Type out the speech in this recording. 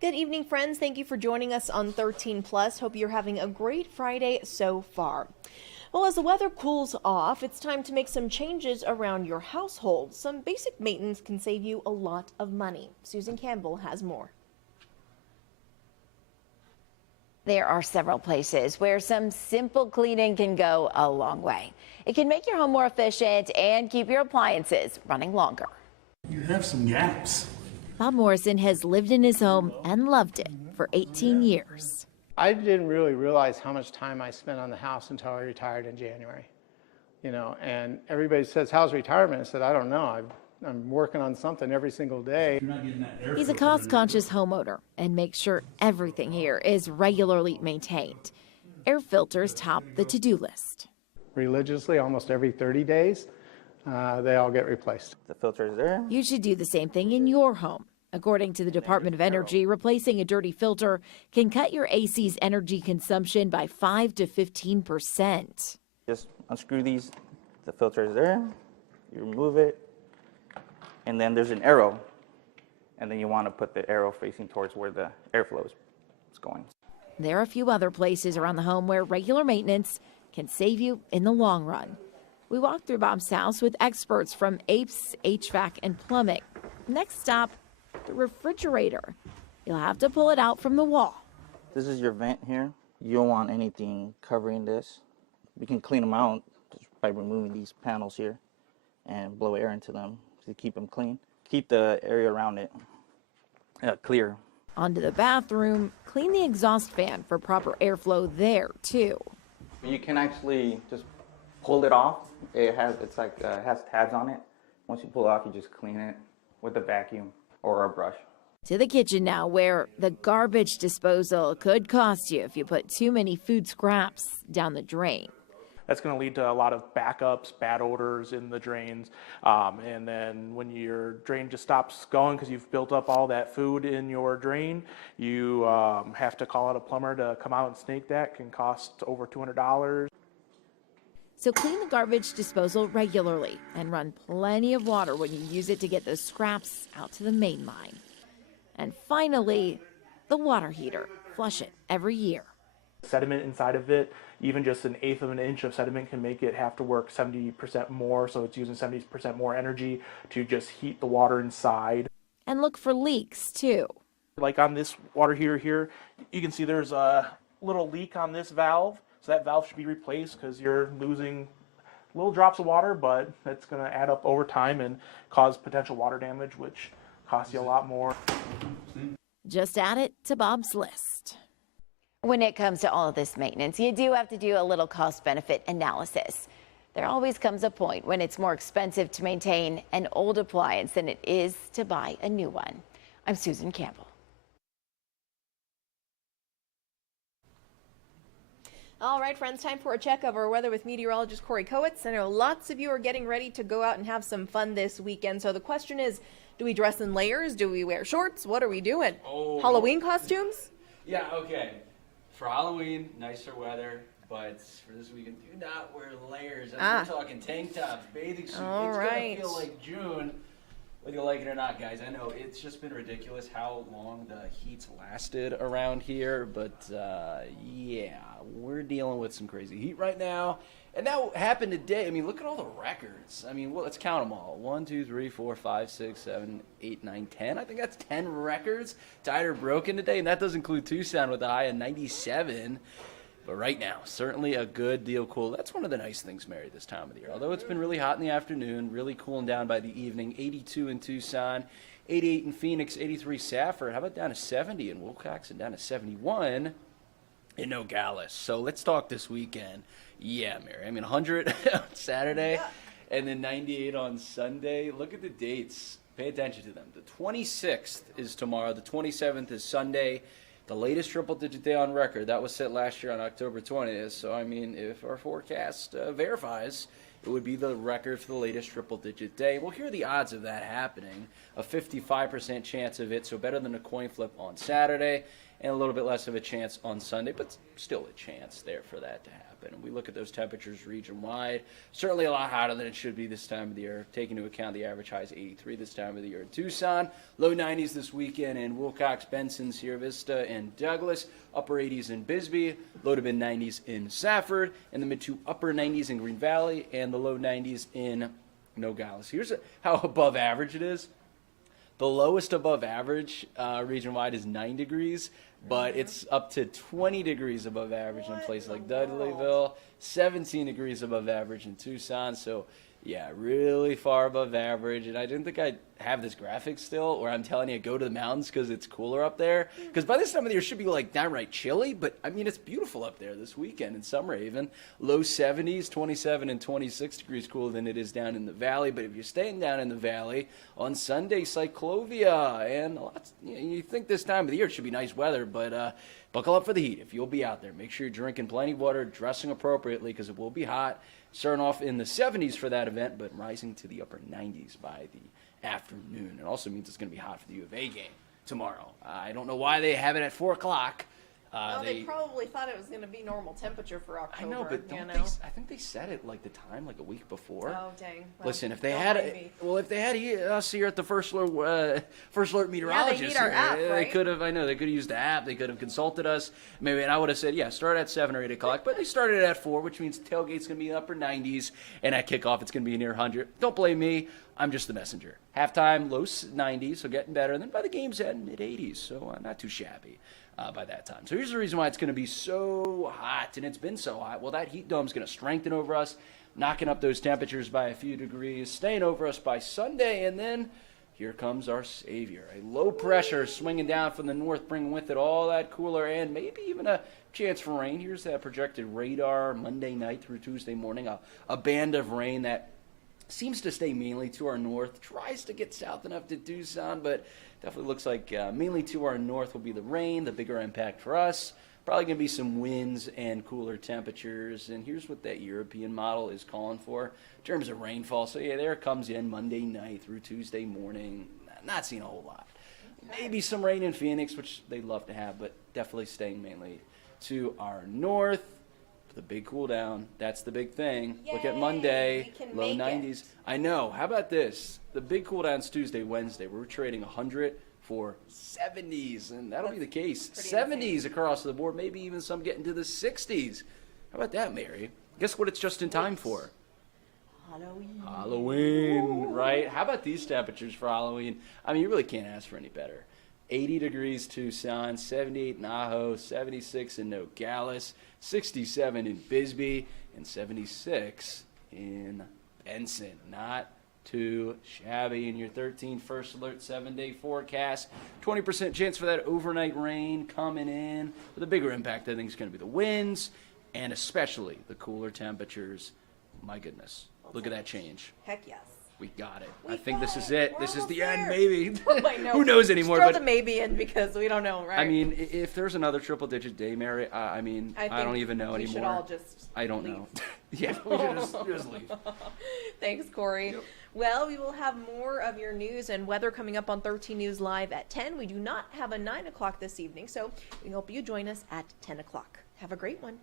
Good evening, friends. Thank you for joining us on 13 Plus. Hope you're having a great Friday so far. Well, as the weather cools off, it's time to make some changes around your household. Some basic maintenance can save you a lot of money. Susan Campbell has more. There are several places where some simple cleaning can go a long way. It can make your home more efficient and keep your appliances running longer. You have some gaps. Bob Morrison has lived in his home and loved it for 18 years. I didn't really realize how much time I spent on the house until I retired in January. And everybody says, how's retirement? I said, I don't know. I'm working on something every single day. You're not getting that air He's a filter cost-conscious homeowner and makes sure everything here is regularly maintained. Air filters top the to-do list. Religiously, almost every 30 days, they all get replaced. The filter is there. You should do the same thing in your home. According to the Department of Energy, replacing a dirty filter can cut your AC's energy consumption by 5 to 15%. Just unscrew these. The filter is there. You remove it. And then there's an arrow. And then you want to put the arrow facing towards where the airflow is going. There are a few other places around the home where regular maintenance can save you in the long run. We walked through Bob's house with experts from APES, HVAC, and plumbing. Next stop, the refrigerator. You'll have to pull it out from the wall. This is your vent here. You don't want anything covering this. We can clean them out just by removing these panels here and blow air into them to keep them clean. Keep the area around it clear. Onto the bathroom, clean the exhaust fan for proper airflow there, too. You can actually just pull it off. It has tabs on it. Once you pull it off, you just clean it with a vacuum or a brush. To the kitchen now, where the garbage disposal could cost you if you put too many food scraps down the drain. That's going to lead to a lot of backups, bad odors in the drains. And then when your drain just stops going because you've built up all that food in your drain, you have to call out a plumber to come out and snake that. Can cost over $200. So clean the garbage disposal regularly and run plenty of water when you use it to get those scraps out to the main line. And finally, the water heater. Flush it every year. Sediment inside of it, even just an eighth of an inch of sediment can make it have to work 70% more. So it's using 70% more energy to just heat the water inside. And look for leaks, too. Like on this water heater here, you can see there's a little leak on this valve. So that valve should be replaced because you're losing little drops of water, but that's going to add up over time and cause potential water damage, which costs you a lot more. Just add it to Bob's list. When it comes to all of this maintenance, you do have to do a little cost-benefit analysis. There always comes a point when it's more expensive to maintain an old appliance than it is to buy a new one. I'm Susan Campbell. All right, friends, time for a check of our weather with meteorologist Corey Kowitz. I know lots of you are getting ready to go out and have some fun this weekend. So the question is, do we dress in layers? Do we wear shorts? What are we doing? Halloween costumes? Yeah, okay. For Halloween, nicer weather, but for this weekend, do not wear layers. We're talking tank tops, bathing suits. All it's right. gonna feel like June, whether you like it or not, guys. I know it's just been ridiculous how long the heat's lasted around here, but yeah, we're dealing with some crazy heat right now. And that happened today. I mean, look at all the records. I mean, well, let's count them all. 1, 2, 3, 4, 5, 6, 7, 8, 9, 10. I think that's 10 records tied or broken today, and that does include Tucson with a high of 97. But right now, certainly a good deal cool. That's one of the nice things, Mary, this time of the year. Although it's been really hot in the afternoon, really cooling down by the evening. 82 in Tucson, 88 in Phoenix, 83 Safford. How about down to 70 in Wilcox and down to 71 in Nogales? So let's talk this weekend. Yeah, Mary. I mean, 100 on Saturday and then 98 on Sunday. Look at the dates. Pay attention to them. The 26th is tomorrow. The 27th is Sunday. The latest triple-digit day on record. That was set last year on October 20th. So, I mean, if our forecast verifies, it would be the record for the latest triple-digit day. Well, here are the odds of that happening. A 55% chance of it, so better than a coin flip on Saturday, and a little bit less of a chance on Sunday, but still a chance there for that to happen. happen. And we look at those temperatures region-wide, certainly a lot hotter than it should be this time of the year. Take into account the average high is 83 this time of the year in Tucson, low 90s this weekend in Wilcox, Benson, Sierra Vista, and Douglas, upper 80s in Bisbee, low to mid 90s in Safford, and the mid to upper 90s in Green Valley, and the low 90s in Nogales. Here's how above average it is. The lowest above average region-wide is 9 degrees, but it's up to 20 degrees above average in a place like Dudleyville, 17 degrees above average in Tucson. So, yeah, really far above average. And I didn't think I'd have this graphic still where I'm telling you go to the mountains because it's cooler up there. Because by this time of the year, it should be like downright chilly. But, I mean, it's beautiful up there this weekend in Summer Haven. Low 70s, 27 and 26 degrees cooler than it is down in the valley. But if you're staying down in the valley, on Sunday, Cyclovia. And lots, you think this time of the year it should be nice weather, but buckle up for the heat if you'll be out there. Make sure you're drinking plenty of water, dressing appropriately because it will be hot. Starting off in the 70s for that event, but rising to the upper 90s by the afternoon. It also means it's going to be hot for the U of A game tomorrow. I don't know why they have it at 4 o'clock. Well, they probably thought it was going to be normal temperature for I October. know, but you don't know? they? I think they set it like the time like a week before. Oh, dang. Well, Listen, if they don't had blame it, me. well, if they had us here at the First Alert meteorologist, need our app, they right? could have. I know they could have used the app. They could have consulted us. Maybe, and I would have said, yeah, start at 7 or 8 o'clock. But they started at 4, which means tailgate's going to be in the upper 90s, and at kickoff it's going to be near 100. Don't blame me. I'm just the messenger. Halftime, low 90s, so getting better. And then by the game's end, mid 80s, so not too shabby. By that time. So here's the reason why it's going to be so hot, and it's been so hot. Well, that heat dome's going to strengthen over us, knocking up those temperatures by a few degrees, staying over us by Sunday, and then here comes our savior. A low pressure swinging down from the north, bringing with it all that cooler and maybe even a chance for rain. Here's that projected radar Monday night through Tuesday morning, a band of rain that seems to stay mainly to our north, tries to get south enough to Tucson, but definitely looks like mainly to our north will be the rain, the bigger impact for us. Probably going to be some winds and cooler temperatures. And here's what that European model is calling for in terms of rainfall. So, yeah, there it comes in Monday night through Tuesday morning. Not seeing a whole lot. Maybe some rain in Phoenix, which they'd love to have, but definitely staying mainly to our north. The big cool down. That's the big thing. Look at Monday, we can low make 90s. it. I know. How about this? The big cool down's Tuesday, Wednesday. We're trading 100 for 70s, and that'll be the case. 70s across the board, maybe even some getting to the 60s. How about that, Mary? Guess what it's just in time for? Halloween, right? How about these temperatures for Halloween? I mean, you really can't ask for any better. 80 degrees Tucson, 78 in Ajo, 76 in Nogales, 67 in Bisbee, and 76 in Benson. Not too shabby. In your 13 First Alert 7-day forecast, 20% chance for that overnight rain coming in. But the bigger impact, I think, is going to be the winds and especially the cooler temperatures. My goodness, look at that change. Heck yes. We got it. We I think this got is it. it. We're This is almost the end, there. maybe. I know. Who knows anymore? Throw But the maybe in because we don't know, right? I mean, if there's another triple-digit day, Mary, I mean, I don't think even know we anymore. should all just I don't leave. know. Yeah, we should just leave. Thanks, Corey. Yep. Well, we will have more of your news and weather coming up on 13 News Live at 10. We do not have a 9 o'clock this evening, so we hope you join us at 10 o'clock. Have a great one.